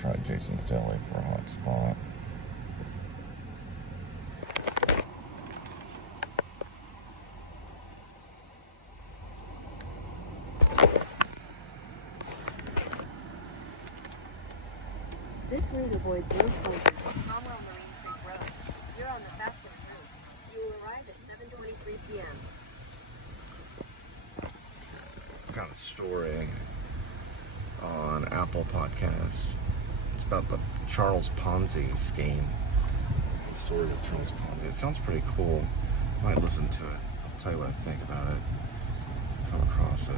Try Jason's Deli for a hot spot. This route avoids road closures on Cromwell Marine Creek Road. You're on the fastest route. You will arrive at 7:23 p.m. Got a story on Apple Podcast. It's about the Charles Ponzi scheme. The story of Charles Ponzi. It sounds pretty cool. Might listen to it. I'll tell you what I think about it. Come across it.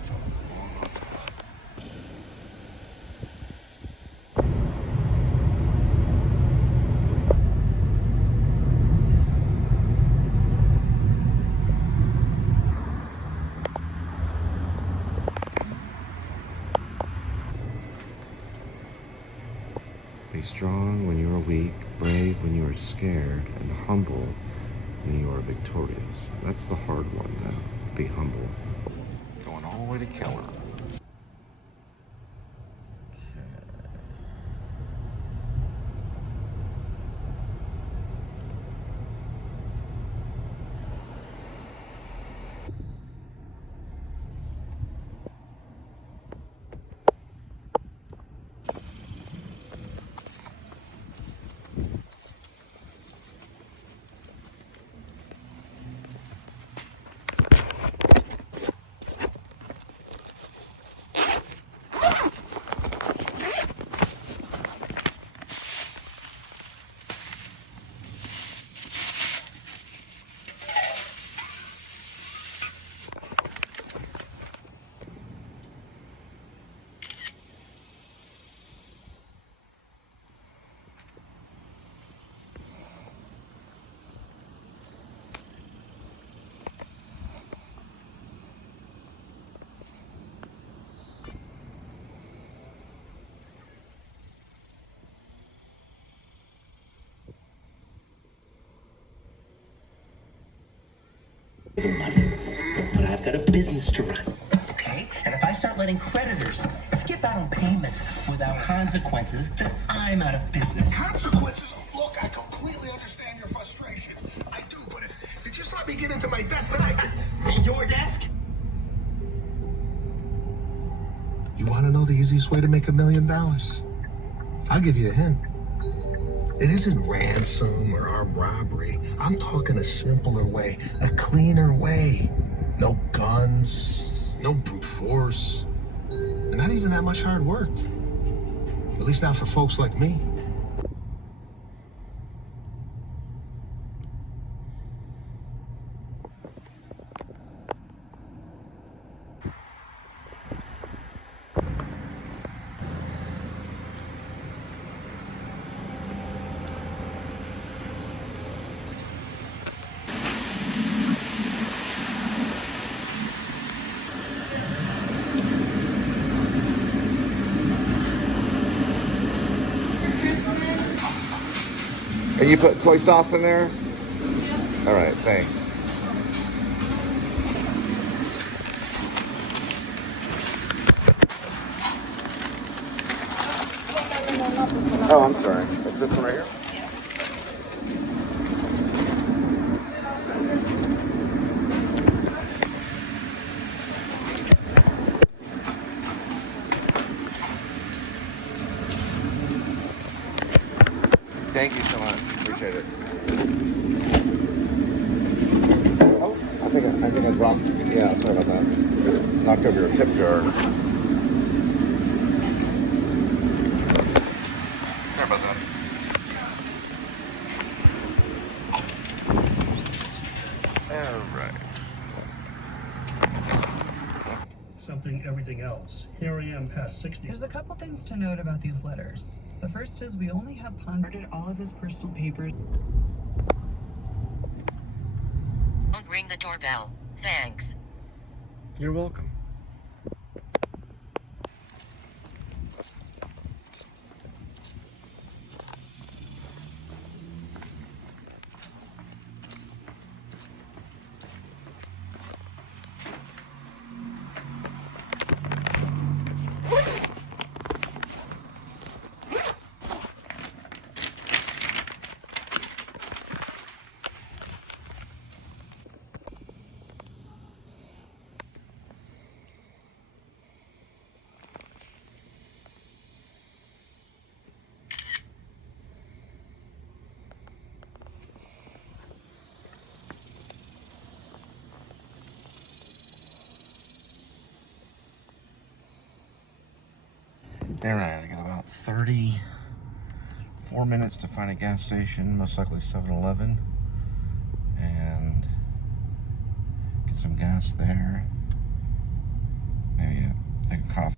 It's a long spot. Be strong when you are weak, brave when you are scared, and humble when you are victorious. That's the hard one now. Be humble. Going all the way to Keller. The money, but I've got a business to run, okay? And if I start letting creditors skip out on payments without consequences, then I'm out of business. Consequences? Look, I completely understand your frustration. I do, but if you just let me get into my desk, then I can... Your desk? You want to know the easiest way to make $1 million? I'll give you a hint. It isn't ransom or armed robbery. I'm talking a simpler way, a cleaner way. No guns, no brute force, and not even that much hard work. At least not for folks like me. And you put soy sauce in there? All right, thanks. Oh, I'm sorry. It's this one right here? Thank you so much. Appreciate it. Oh, I think I dropped. Yeah, sorry about that. Knocked over your tip jar. Sorry about that. All right. Something, everything else. Here I am past 60. There's a couple things to note about these letters. The first is we only have pondered all of his personal papers. Don't ring the doorbell. Thanks. You're welcome. Alright, I got about 34 minutes to find a gas station, most likely 7-Eleven, and get some gas there. Maybe take a coffee.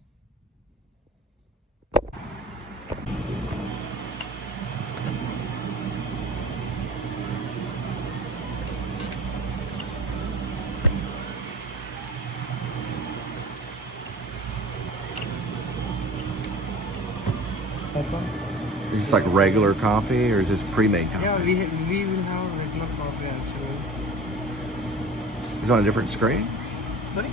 Is this like regular coffee or is this pre-made coffee? Yeah, we will have regular coffee actually. Is it on a different screen? Sorry?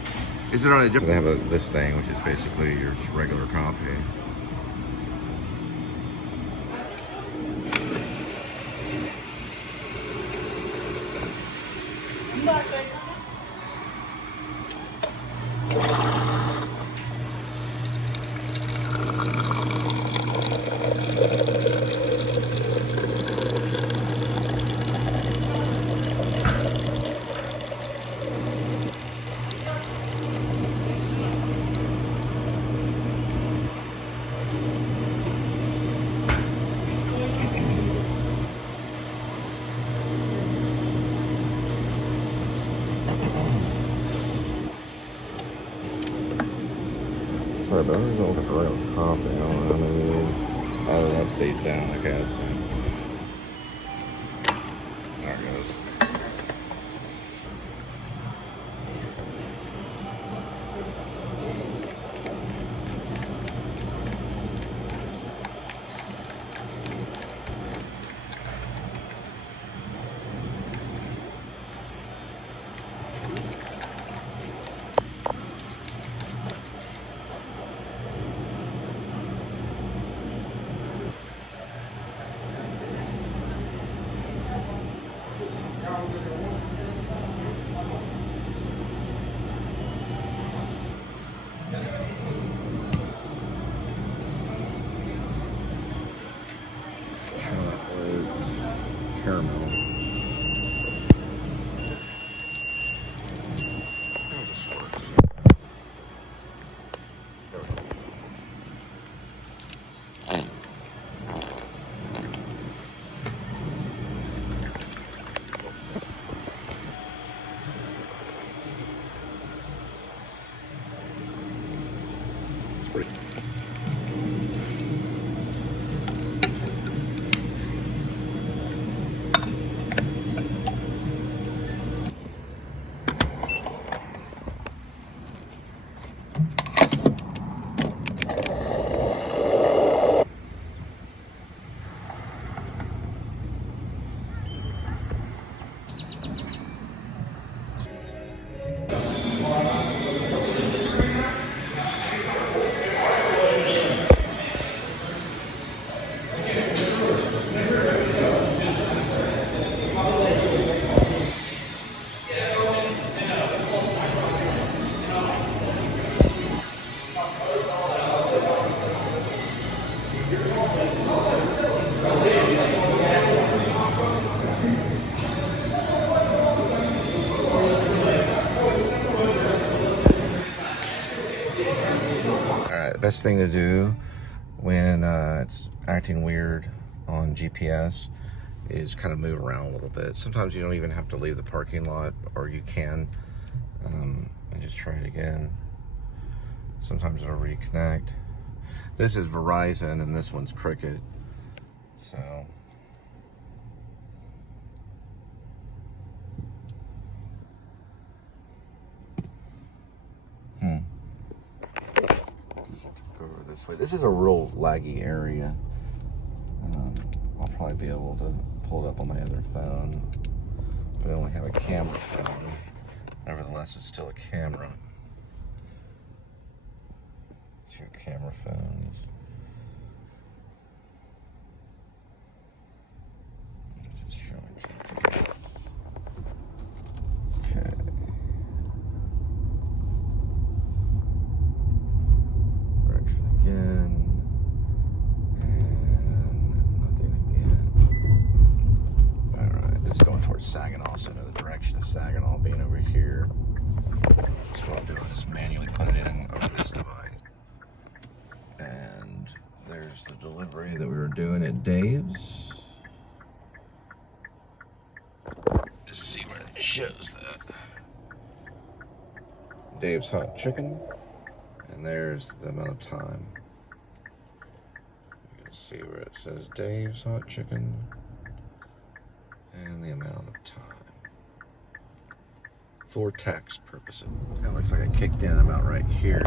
Is it on a different... They have this thing, which is basically your just regular coffee. So those are the real coffee. I don't know how many it is. Oh, that stays down. Okay, that's fine. There it goes. Caramel. How this works. It's pretty. The best thing to do when it's acting weird on GPS is kind of move around a little bit. Sometimes you don't even have to leave the parking lot, or you can. And just try it again. Sometimes it'll reconnect. This is Verizon and this one's Cricket. So go over this way. This is a real laggy area. I'll probably be able to pull it up on my other phone, but I only have a camera phone. Nevertheless, it's still a camera. 2 camera phones. Just showing GPS. Okay. Direction again. Saginaw, so the direction of Saginaw being over here. So what I'll do is manually put it in over this device. And at Dave's. Let's see where it shows that. Dave's Hot Chicken. And there's the amount of time. You can see where it says Dave's Hot Chicken. And the amount of time. For tax purposes. That looks like I kicked in about right here.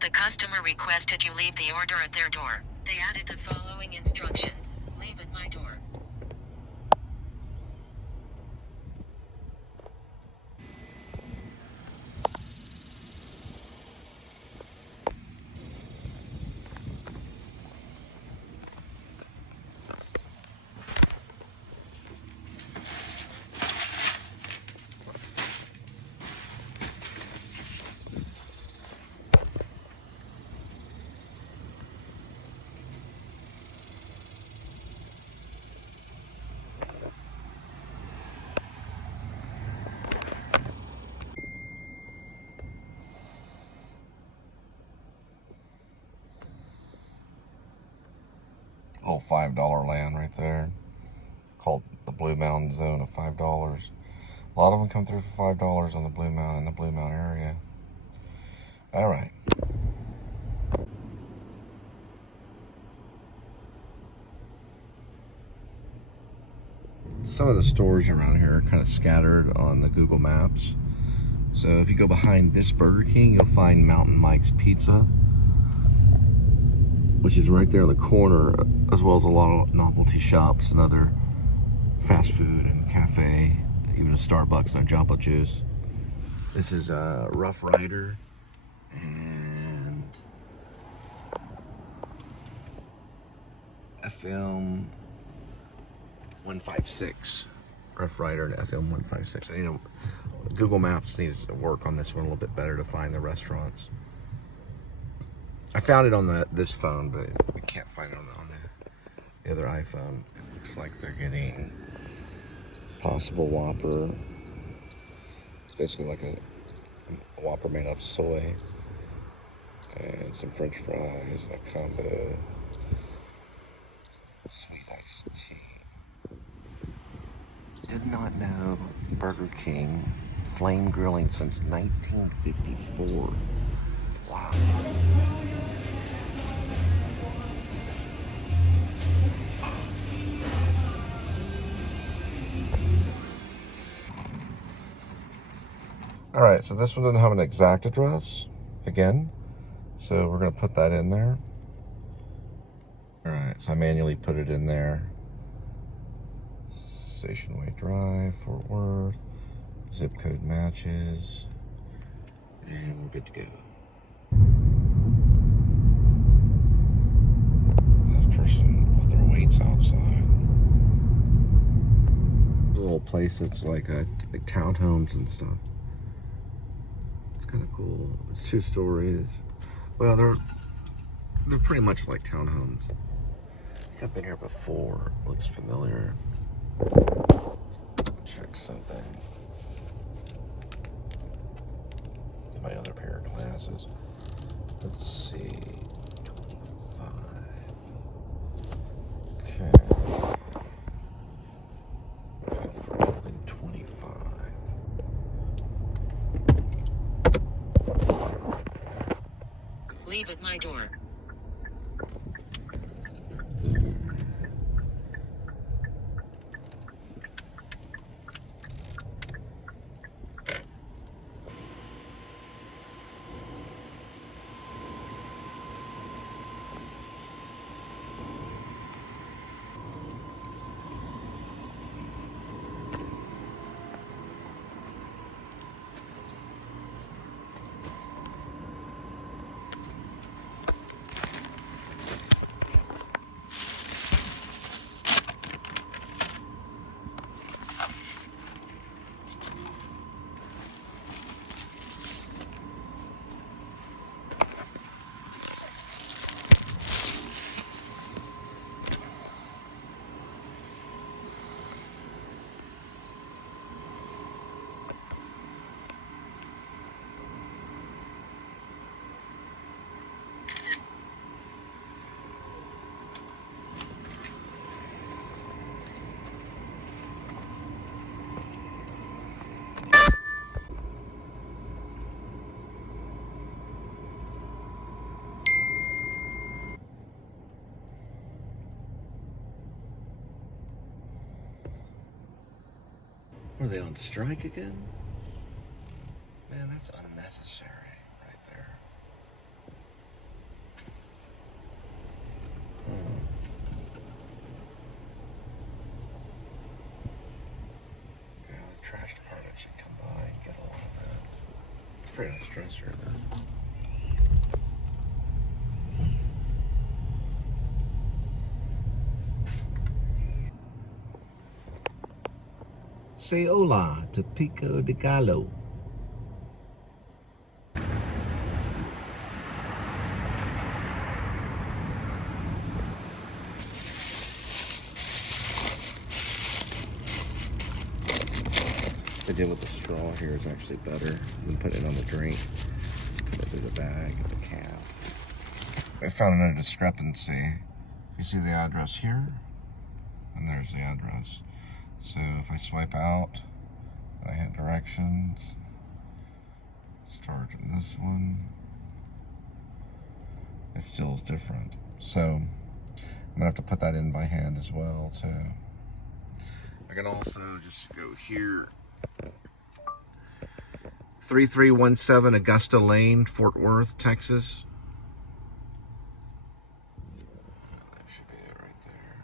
The customer requested you leave the order at their door. They added the following instructions. Leave at my door. Little $5 land right there, called the Blue Mountain Zone of $5. A lot of them come through for $5 on the Blue Mountain, in the Blue Mountain area. All right. Some of the stores around here are kind of scattered on the Google Maps. So if you go behind this Burger King, you'll find Mountain Mike's Pizza, which is right there in the corner, as well as a lot of novelty shops and other fast food and cafe, even a Starbucks and a Jamba Juice. This is Rough Rider and FM 156. Rough Rider and FM 156. And, you know, Google Maps needs to work on this one a little bit better to find the restaurants. I found it on this phone, but we can't find it on the other iPhone. It looks like they're getting Possible Whopper. It's basically like a Whopper made of soy. And some French fries and a combo. Sweet iced tea. Did not know Burger King flame grilling since 1954. Wow. All right, so this one doesn't have an exact address, again, so we're gonna put that in there. All right, so I manually put it in there. Station Way Drive, Fort Worth, zip code matches, and we're good to go. This person with their weights outside. A little place that's like townhomes and stuff. It's kind of cool. It's 2 stories. Well, they're pretty much like townhomes. I think I've been here before. Looks familiar. Check something. My other pair of glasses. Let's see. 25. Okay. leave at my door. Were they on strike again? Man, that's unnecessary right there. Yeah, the trash department should come by and get a lot of that. It's a pretty nice dresser though. Say hola to Pico de Gallo. The deal with the straw here is actually better than putting it on the drink. Put it through the bag of the cap. I found another discrepancy. If you see the address here, and there's the address. So if I swipe out, and I hit directions, start in this one, it still is different. So I'm gonna have to put that in by hand as well too. I can also just go here. 3317 Augusta Lane, Fort Worth, Texas. That should be it right there.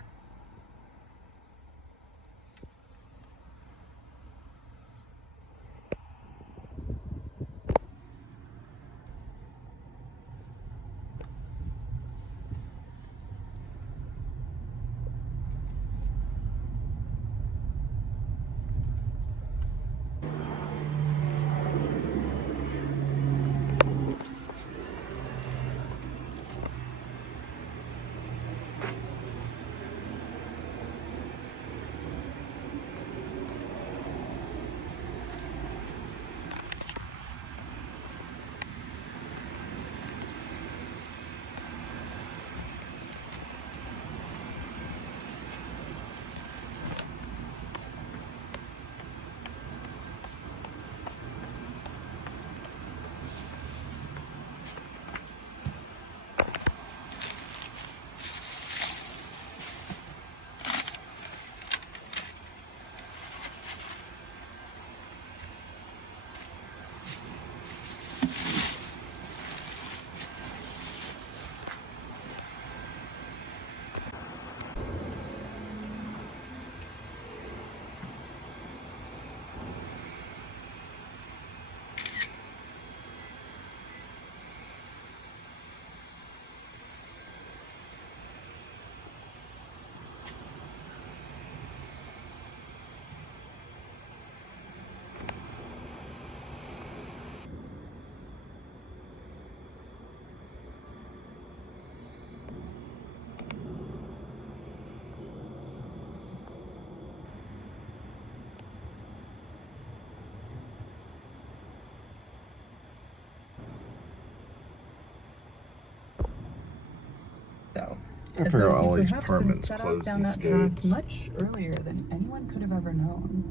So, I as figure though all he these perhaps been apartments set close out down these that path gates. much earlier than anyone could have ever known.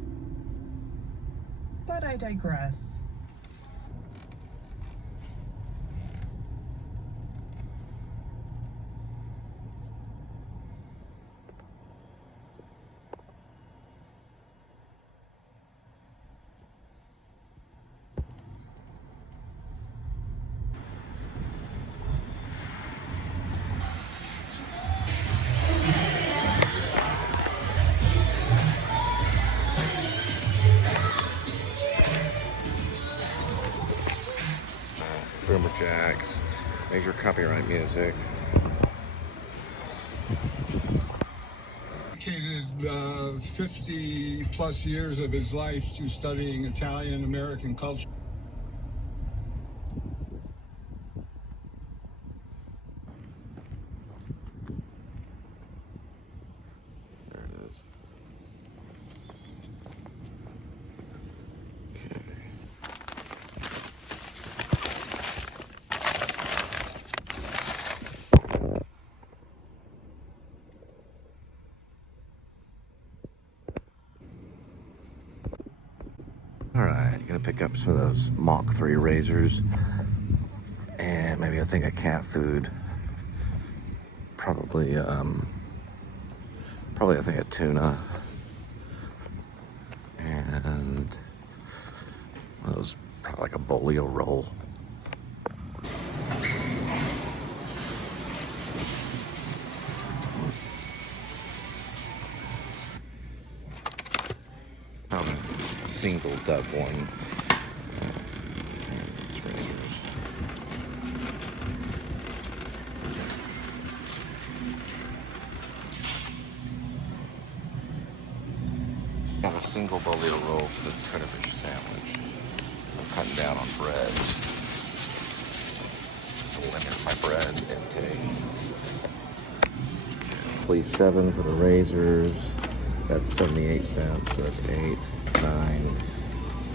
But I digress. jacks. Major copyright music. Dedicated 50 plus years of his life to studying Italian American culture. There it is. Okay. Alright, gonna pick up some of those Mach 3 razors. And maybe I think a cat food. Probably I think a tuna. And one of those, probably like a bolio roll. A single dug one. Got a single bolio roll for the tuna fish sandwich. I'm cutting down on breads. Just limit my bread intake. Please 7 for the razors. That's 78 cents. So that's 8, 9,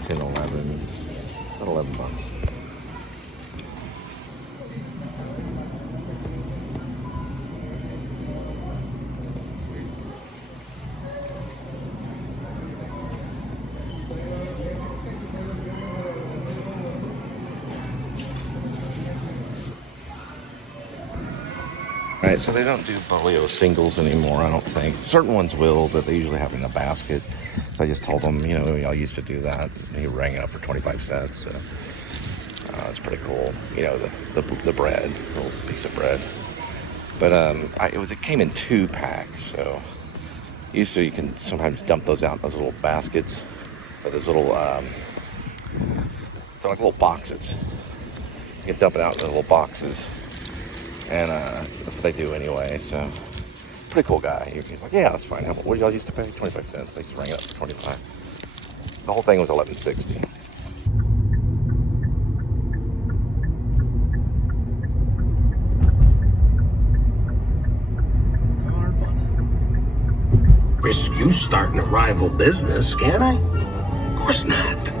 10, 11. About 11 bucks. Alright, so they don't do bolio singles anymore, I don't think. Certain ones will, but they usually have it in a basket. So I just told them, you know, I used to do that. He rang it up for 25 cents. So that's pretty cool. You know, the bread, little piece of bread. But it came in 2 packs, so used to you can sometimes dump those out in those little baskets, or those little they're like little boxes. You can dump it out in the little boxes. And that's what they do anyway, so pretty cool guy. He's like, yeah, that's fine. What did y'all used to pay? 25 cents. They just rang it up for 25. The whole thing was $11.60. Risk you starting a rival business, can I? Of course not.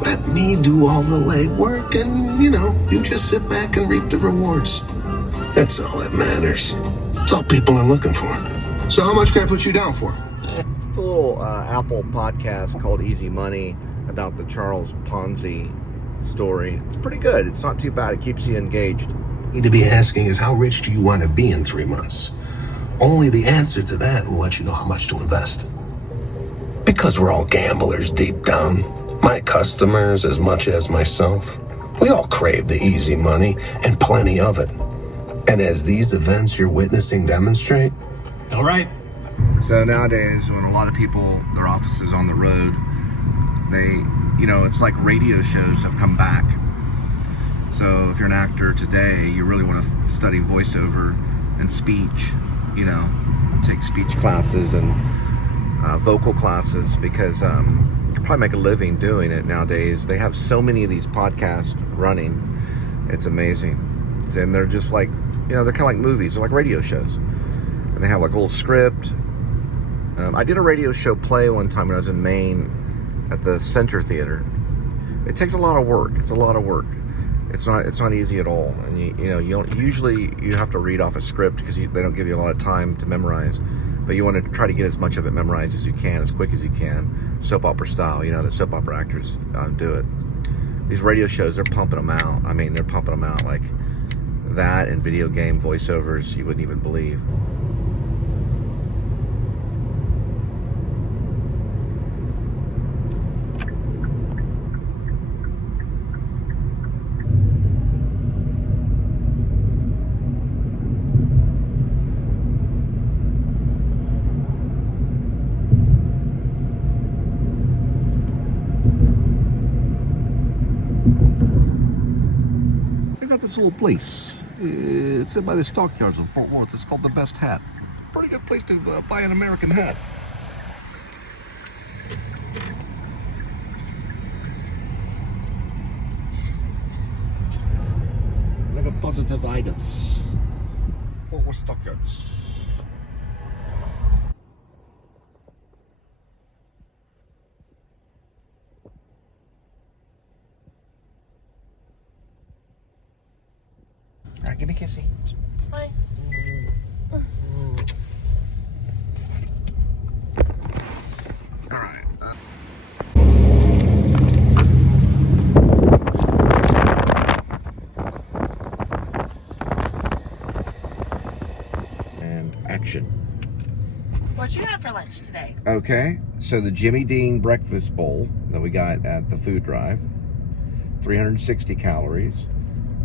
Let me do all the legwork and, you just sit back and reap the rewards. That's all that matters. It's all people are looking for. So how much can I put you down for? It's a little Apple podcast called Easy Money about the Charles Ponzi story. It's pretty good. It's not too bad. It keeps you engaged. Need to be asking is how rich do you want to be in 3 months? Only the answer to that will let you know how much to invest. Because we're all gamblers deep down. My customers as much as myself. We all crave the easy money and plenty of it. And as these events you're witnessing demonstrate, all right. So nowadays, when a lot of people, their office is on the road, they, it's like radio shows have come back. So if you're an actor today, you really want to study voiceover and speech, take speech classes and vocal classes, because you can probably make a living doing it nowadays. They have so many of these podcasts running. It's amazing. And they're just like, they're kind of like movies. They're like radio shows. And they have like a little script. I did a radio show play one time when I was in Maine at the Center Theater. It takes a lot of work. It's a lot of work. It's not easy at all. And you have to read off a script because they don't give you a lot of time to memorize. But you want to try to get as much of it memorized as you can, as quick as you can. Soap opera style, the soap opera actors do it. These radio shows, they're pumping them out. I mean, they're pumping them out like that, and video game voiceovers you wouldn't even believe. got this little place. It's in by the stockyards in Fort Worth. It's called The Best Hat. Pretty good place to buy an American hat. Look at positive items. Fort Worth stockyards. All right, give me a kissy. Bye. All right. And action. What'd you have for lunch today? Okay, so the Jimmy Dean breakfast bowl that we got at the food drive, 360 calories,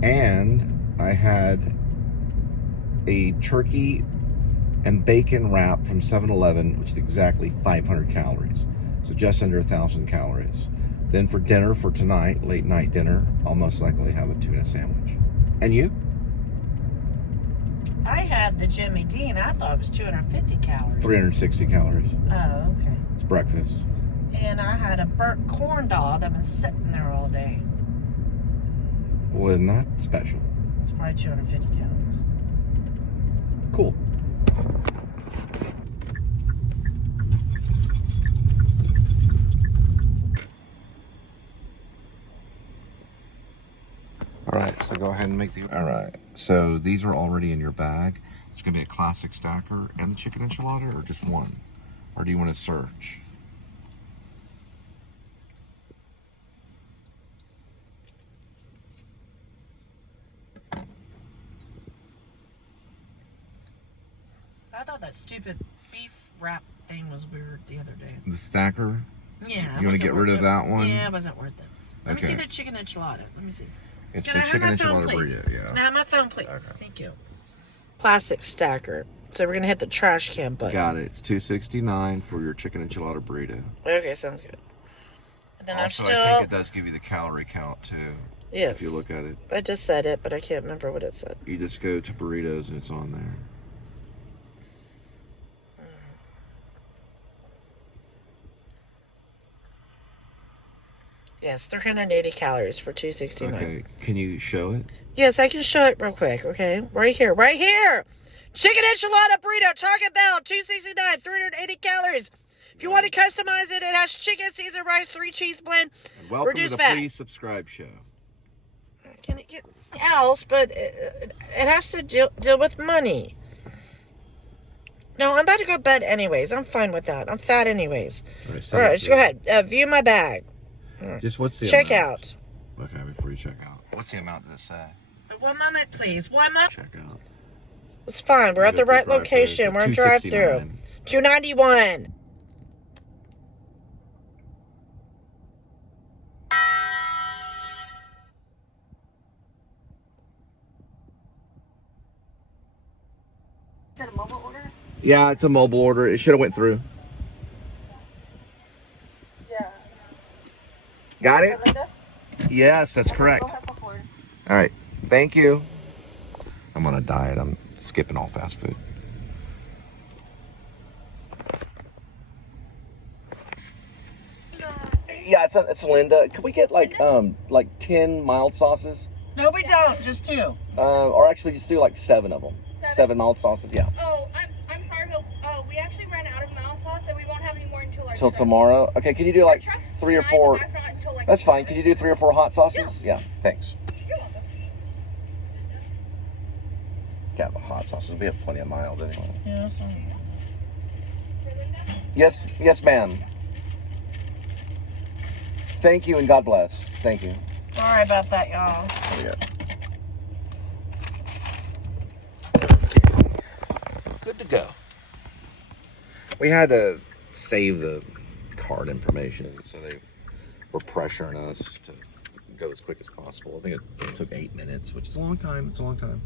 and I had a turkey and bacon wrap from 7-Eleven, which is exactly 500 calories. So just under 1,000 calories. Then for dinner for tonight, late night dinner, I'll most likely have a tuna sandwich. And you? I had the Jimmy Dean. I thought it was 250 calories. 360 calories. Oh, okay. It's breakfast. And I had a burnt corn dog. I've been sitting there all day. Well, isn't that special? It's probably 250 calories. Cool. All right, so go ahead and make the... All right, so these are already in your bag. It's gonna be a classic stacker and the chicken enchilada, or just one? Or do you want to search? I thought that stupid beef wrap thing was weird the other day. The stacker? Yeah. You want to get rid of that one? Yeah, it wasn't worth it. Let me Okay. see the chicken enchilada. Let me see. It's Can the I have chicken my phone, enchilada please? burrito, yeah. Can I have my phone, please? Okay. Thank you. Plastic stacker. So we're going to hit the trash can button. Got it. It's $2.69 for your chicken enchilada burrito. Okay, sounds good. And then Also, I'm still... I think it does give you the calorie count, too. Yes. If you look at it. I just said it, but I can't remember what it said. You just go to burritos and it's on there. Yes, 380 calories for $2.69. Okay, can you show it? Yes, I can show it real quick, okay? Right here, right here! Chicken enchilada burrito, Taco Bell, $2.69, 380 calories. If you want to customize it, it has chicken, Caesar rice, 3 cheese blend, And welcome reduced to the fat. Please Subscribe show. Can it get else? But it has to deal with money. No, I'm about to go to bed anyways. I'm fine with that. I'm fat anyways. All right, just go ahead. View my bag. Just what's the check amount? out? Okay, before you check out. What's the amount does it say? 1 moment, please. 1 moment. Check out. It's fine. We're at the right location. We're in drive-through. $2.91. Is that a mobile order? Yeah, it's a mobile order. It should have went through. Yeah. Got it? Linda? Yes, that's correct. Go ahead before. All right. Thank you. I'm on a diet. I'm skipping all fast food. Yeah, it's Linda. Can we get like 10 mild sauces? No, we don't. Just 2. Or actually just do like 7 of them. 7 mild sauces, yeah. Oh, I'm sorry, but we actually ran out of mild sauce, so we won't have any more until our Till truck. tomorrow? Okay, can you do like Truck's 3 or tonight, 4? but that's not until, like, That's fine. Can you do 3 or 4 hot sauces? Yeah, thanks. You're welcome. Got the hot sauces. We have plenty of mild anyway. Yes. For Linda? Yes, ma'am. Thank you and God bless. Thank you. Sorry about that, y'all. What do we got? Good to go. We had to save the card information, so they were pressuring us to go as quick as possible. I think it took 8 minutes, which is a long time. It's a long time.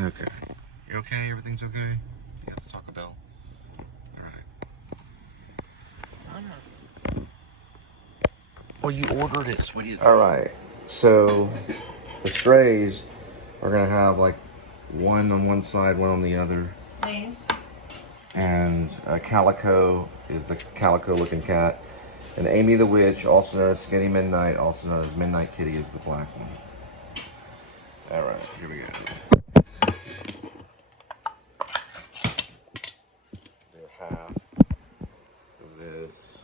Okay. You okay? Everything's okay? You got the Taco Bell? All right. Well, you ordered it, sweetie. All right. So the strays are gonna have like one on one side, one on the other. Names? And Calico is the calico looking cat. And Amy the Witch, also known as Skinny Midnight, also known as Midnight Kitty, is the black one. Alright, here we go. Do half of this.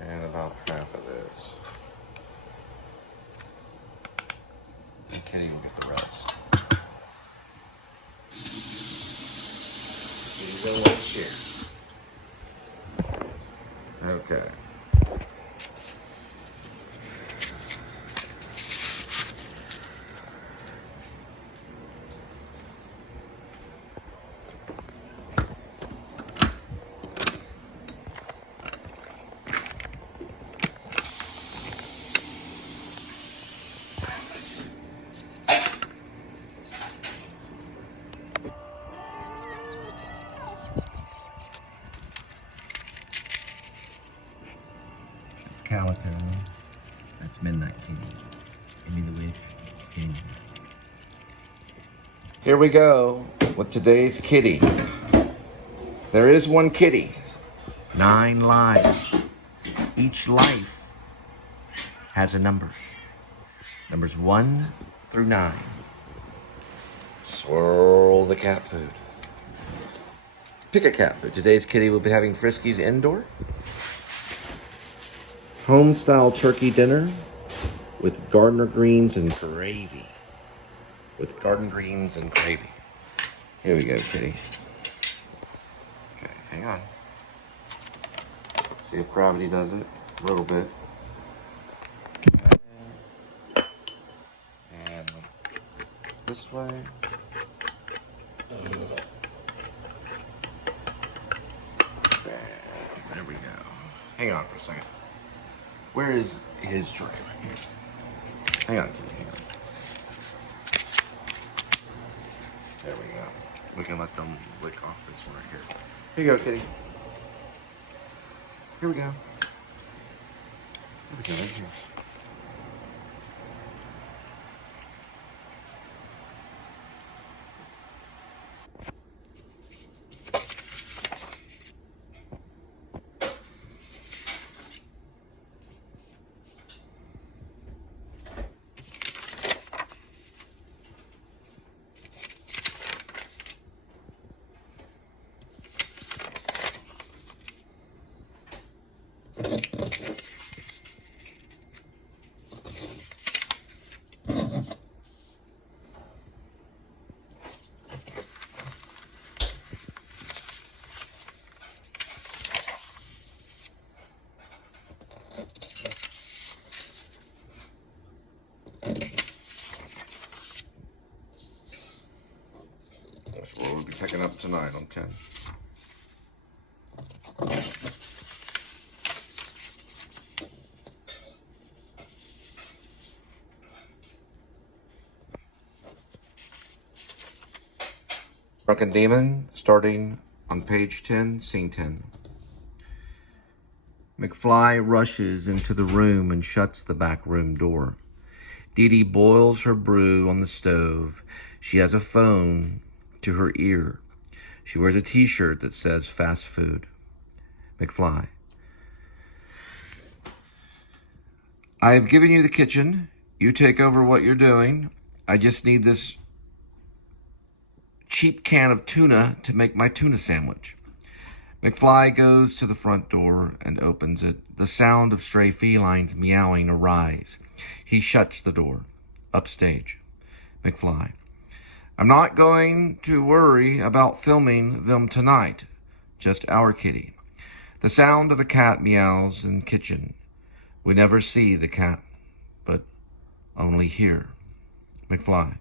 And about half of this. And Kitty will get the rest. Kitty's gonna let share. Okay. Calico. That's Midnight Kitty. Amy the Witch. Skinny. Here we go with today's kitty. There is one kitty. 9 lives. Each life has a number. Numbers 1 through 9. Swirl the cat food. Pick a cat food. Today's kitty will be having Friskies indoor. Home-style turkey dinner with garden greens and gravy. With garden greens and gravy. Here we go, kitty. Okay, hang on. See if gravity does it. A little bit. And this way. There we go. Hang on for a second. Where is his tray? Hang on, kitty, hang on. There we go. We can let them lick off this one right here. Here you go, kitty. Here we go. There we go, right here. That's what we'll be picking up tonight on 10. Drunken Demon, starting on page 10, scene 10. McFly rushes into the room and shuts the back room door. Dee Dee boils her brew on the stove. She has a phone to her ear. She wears a t-shirt that says fast food. McFly. I have given you the kitchen. You take over what you're doing. I just need this cheap can of tuna to make my tuna sandwich. McFly goes to the front door and opens it. The sound of stray felines meowing arise. He shuts the door. Upstage. McFly. I'm not going to worry about filming them tonight. Just our kitty. The sound of a cat meows in the kitchen. We never see the cat, but only hear. McFly.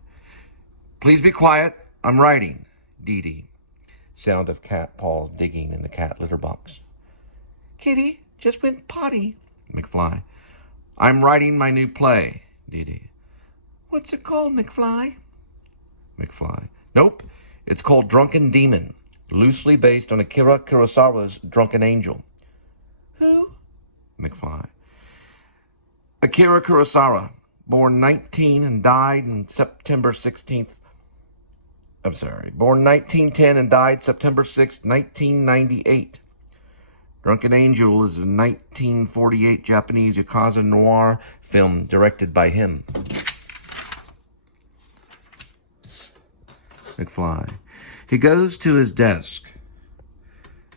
Please be quiet. I'm writing. Dee Dee. Sound of cat paws digging in the cat litter box. Kitty just went potty. McFly. I'm writing my new play. Dee Dee. What's it called, McFly? McFly. Nope. It's called Drunken Demon. loosely based on Akira Kurosawa's Drunken Angel. Who? McFly. Akira Kurosawa, born 19 and died on September 16th. I'm sorry, born 1910 and died September 6th, 1998. Drunken Angel is a 1948 Japanese Yakuza noir film directed by him. McFly. He goes to his desk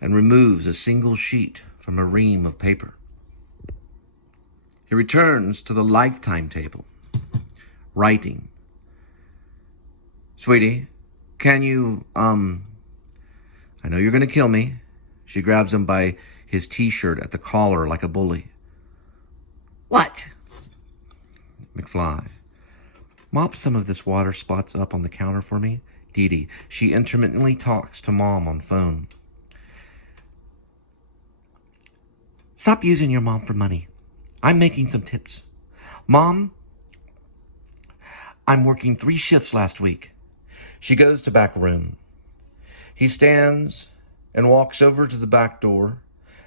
and removes a single sheet from a ream of paper. He returns to the lifetime table, writing. Sweetie, can you, I know you're going to kill me. She grabs him by his t-shirt at the collar like a bully. What? McFly. Mop some of this water spots up on the counter for me. Dee Dee. She intermittently talks to Mom on phone. Stop using your mom for money. I'm making some tips. Mom, I'm working 3 shifts last week. She goes to back room. He stands and walks over to the back door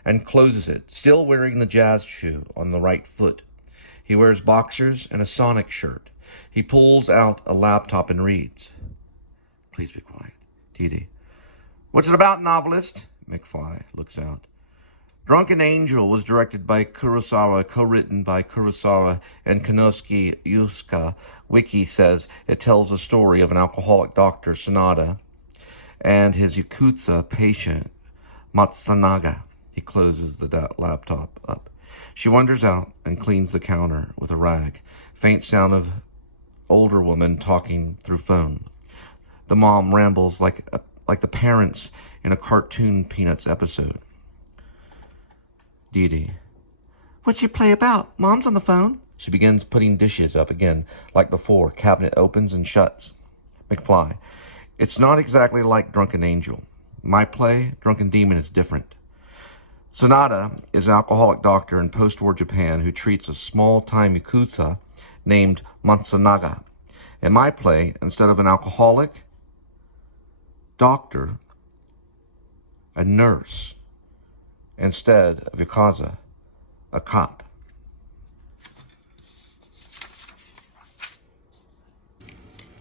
and closes it, still wearing the jazz shoe on the right foot. He wears boxers and a Sonic shirt. He pulls out a laptop and reads. Please be quiet. Dee Dee. What's it about, novelist? McFly looks out. Drunken Angel was directed by Kurosawa, co-written by Kurosawa and Konosuke Yusuke. Wiki says it tells the story of an alcoholic doctor, Sanada, and his Yakuza patient, Matsunaga. He closes the laptop up. She wanders out and cleans the counter with a rag. Faint sound of older woman talking through phone. The mom rambles like the parents in a cartoon Peanuts episode. Dee Dee. What's your play about? Mom's on the phone. She begins putting dishes up again, like before. Cabinet opens and shuts. McFly. It's not exactly like Drunken Angel. My play, Drunken Demon, is different. Sanada is an alcoholic doctor in post-war Japan who treats a small-time Yakuza named Matsunaga. In my play, instead of an alcoholic doctor, a nurse. Instead of Yakuza, a cop.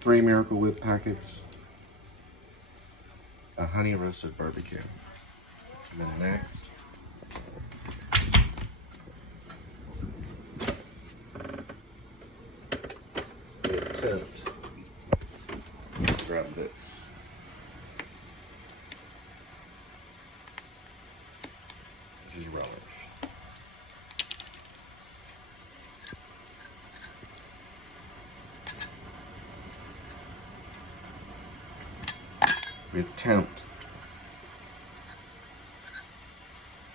Three Miracle Whip packets, a honey roasted barbecue. And then next, a tent. Grab this. This is relish. We attempt.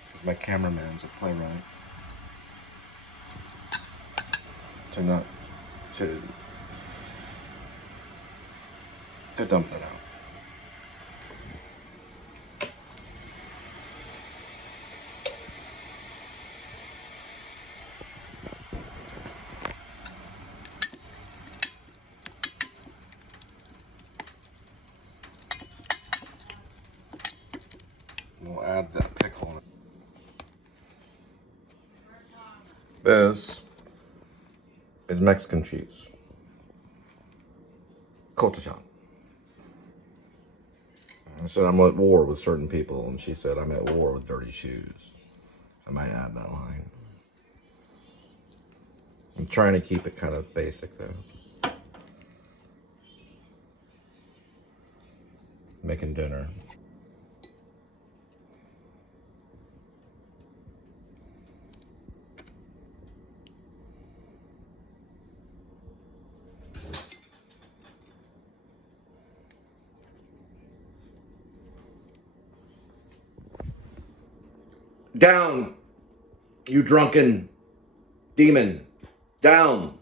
Because my cameraman's a playwright. To dump that out. We'll add that pickle in it. This is Mexican cheese. Cotillon. I said I'm at war with certain people, and she said I'm at war with dirty shoes. I might add that line. I'm trying to keep it kind of basic, though. Making dinner. Down, you drunken demon. Down.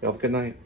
You have a good night.